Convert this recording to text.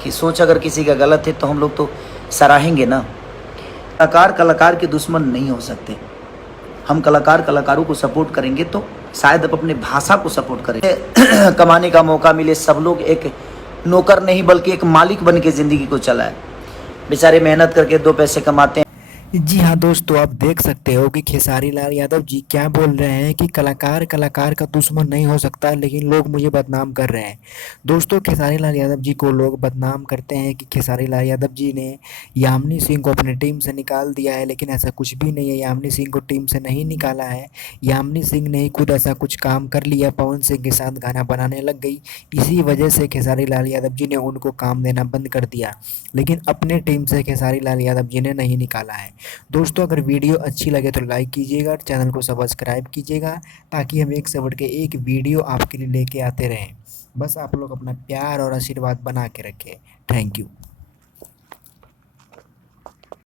देखिए सोच अगर किसी का गलत है तो हम लोग तो सराहेंगे ना। कलाकार कलाकार के दुश्मन नहीं हो सकते। हम कलाकार कलाकारों को सपोर्ट करेंगे तो शायद अब अपने भाषा को सपोर्ट करें। कमाने का मौका मिले, सब लोग एक नौकर नहीं बल्कि एक मालिक बन के ज़िंदगी को चलाए। बेचारे मेहनत करके दो पैसे कमाते हैं। जी हाँ दोस्तों, आप देख सकते हो कि खेसारी लाल यादव जी क्या बोल रहे हैं कि कलाकार कलाकार का दुश्मन नहीं हो सकता, लेकिन लोग मुझे बदनाम कर रहे हैं। दोस्तों, खेसारी लाल यादव जी को लोग बदनाम करते हैं कि खेसारी लाल यादव जी ने यामिनी सिंह को अपनी टीम से निकाल दिया है, लेकिन ऐसा कुछ भी नहीं है। यामिनी सिंह को टीम से नहीं निकाला है। यामिनी सिंह ने ही खुद ऐसा कुछ काम कर लिया, पवन सिंह के साथ गाना बनाने लग गई। इसी वजह से खेसारी लाल यादव जी ने उनको काम देना बंद कर दिया, लेकिन अपने टीम से खेसारी लाल यादव जी ने नहीं निकाला है। दोस्तों, अगर वीडियो अच्छी लगे तो लाइक कीजिएगा और चैनल को सब्सक्राइब कीजिएगा, ताकि हम एक से बढ़ के एक वीडियो आपके लिए लेके आते रहें। बस आप लोग अपना प्यार और आशीर्वाद बना के रखें। Thank you.